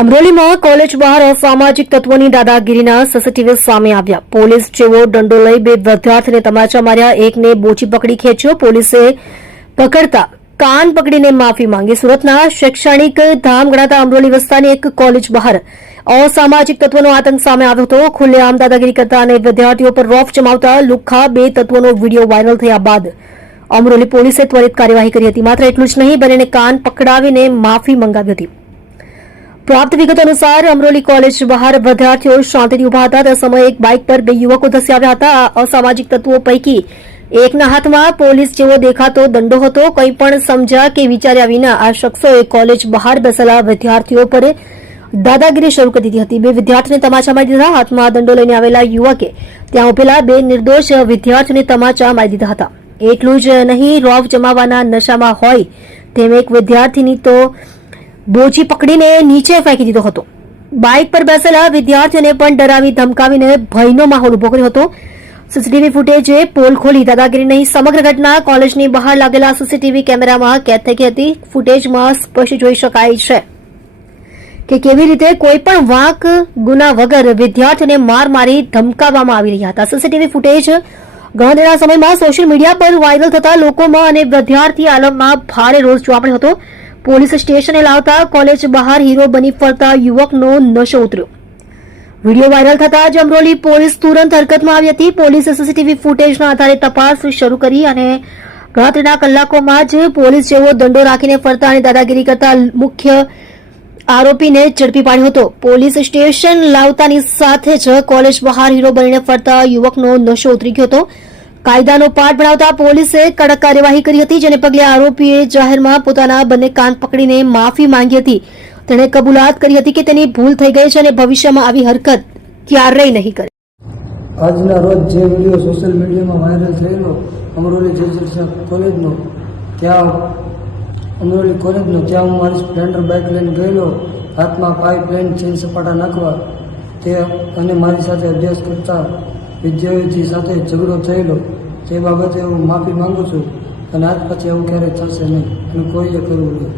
અમરોલીમાં college બહાર અસામાજિક તત્વોની દાદાગીરીના સીસીટીવી સામે આવ્યા. પોલીસ જેવો દંડો લઈ બે વિદ્યાર્થીને તમાચા માર્યા, એકને બોચી પકડી ખેંચ્યો. પોલીસે પકડતા કાન પકડીને માફી માંગી. સુરતના શૈક્ષણિક ધામ ગણાતા અમરોલી વિસ્તારની એક કોલેજ બહાર અસામાજિક તત્વોનો આતંક સામે આવ્યો હતો. ખુલ્લેઆમ દાદાગીરી કરતા અને વિદ્યાર્થીઓ પર રોફ જમાવતા લુખ્ખા બે તત્વોનો વિડીયો વાયરલ થયા બાદ અમરોલી પોલીસે ત્વરિત કાર્યવાહી કરી હતી. માત્ર એટલું જ નહીં, બંનેને કાન પકડાવીને માફી મંગાવી હતી. પ્રાપ્ત વિગતો અનુસાર અમરોલી કોલેજ બહાર વિદ્યાર્થીઓ શાંતિથી ઉભા હતા. તે સમયે એક બાઇક પર બે યુવકો ધસી આવ્યા હતા. આ અસામાજિક તત્વો પૈકી એકના હાથમાં પોલીસ જેવો દેખાતો દંડો હતો. કંઈ પણ સમજ્યા કે વિચાર્યા વિના આ શખ્સોએ કોલેજ બહાર બેસેલા વિદ્યાર્થીઓ પર દાદાગીરી શરૂ કરી દીધી હતી. બે વિદ્યાર્થીઓને તમાચા મારી દીધા. હાથમાં દંડો લઈને આવેલા યુવકે ત્યાં ઉભેલા બે નિર્દોષ વિદ્યાર્થીઓને તમાચા મારી દીધા હતા. એટલું જ નહીં, રોફ જમાવવાના નશામાં હોય તેમ એક વિદ્યાર્થીની તો બોચી પકડીને નીચે ફેંકી દીધો હતો. બાઇક પર બેસેલા વિદ્યાર્થીઓને પણ ડરાવી ધમકાવીને ભયનો માહોલ ઉભો કર્યો હતો. સીસીટીવી ફૂટેજે પોલ ખોલી દાદાગીરી નહીં, સમગ્ર ઘટના કોલેજની બહાર લાગેલા સીસીટીવી કેમેરામાં કેદ થઈ ગઈ હતી. ફૂટેજમાં સ્પષ્ટ જોઈ શકાય છે કે કેવી રીતે કોઈ પણ વાંક ગુના વગર વિદ્યાર્થીઓને માર મારી ધમકાવવામાં આવી રહ્યા હતા. સીસીટીવી ફૂટેજ ગણતરીના સમયમાં સોશિયલ મીડિયા પર વાયરલ થતા લોકોમાં અને વિદ્યાર્થી આલમમાં ભારે રોષ જોવા મળ્યો હતો. પોલીસ સ્ટેશને લાવતા કોલેજ બહાર હીરો બની ફરતા યુવકનો નશો ઉતર્યો. વિડીયો વાયરલ થતા જ અમરોલી પોલીસ તુરંત હરકતમાં આવી હતી. પોલીસે સીસીટીવી ફૂટેજના આધારે તપાસ શરૂ કરી અને ગણતરીના કલાકોમાં જ પોલીસ જેવો દંડો રાખીને ફરતા અને દાદાગીરી કરતા મુખ્ય આરોપીને ઝડપી પાડ્યો હતો. પોલીસ સ્ટેશન લાવતાની સાથે જ કોલેજ બહાર હીરો બનીને ફરતા યુવકનો નશો ઉતરી ગયો હતો. કાયદાનો પાઠ ભણાવતા પોલીસે કડક કાર્યવાહી કરી હતી, જેને પગલે આરોપીએ જાહેરમાં પોતાના બંને કાન પકડીને માફી માંગી હતી. તેણે કબૂલાત કરી હતી કે તેની ભૂલ થઈ ગઈ છે અને ભવિષ્યમાં આવી હરકત ક્યારેય નહીં કરે. આજના રોજ જે વિડીયો સોશિયલ મીડિયામાં વાયરલ થયેલો અમરોલી જે કોલેજનો, ત્યાં અમરોલી કોલેજનો ત્યાં હું મારી સ્પ્લેન્ડર બાઇક લઈને ગયેલો, હાથમાં પાઇપ લઈને ચેન સપાટા નાખવા તે અને મારી સાથે અભ્યાસ કરતા વિદ્યાર્થી સાથે ઝઘડો થયેલો. તે બાબતે હું માફી માંગુ છું અને આજ પછી એવું ક્યારેય થશે નહીં અને કોઈએ કરવું નહીં.